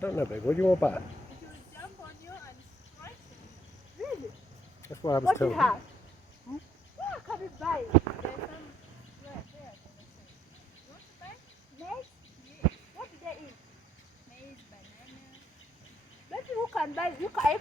I don't know, babe. What do you want to buy? It will jump on you and scratch you. Really? That's what I was What do you telling have? Where can we buy it? There's some right there on the side. You want to buy? Maize? Yes. What do they eat? Maize, banana. Maybe who can buy it? You can,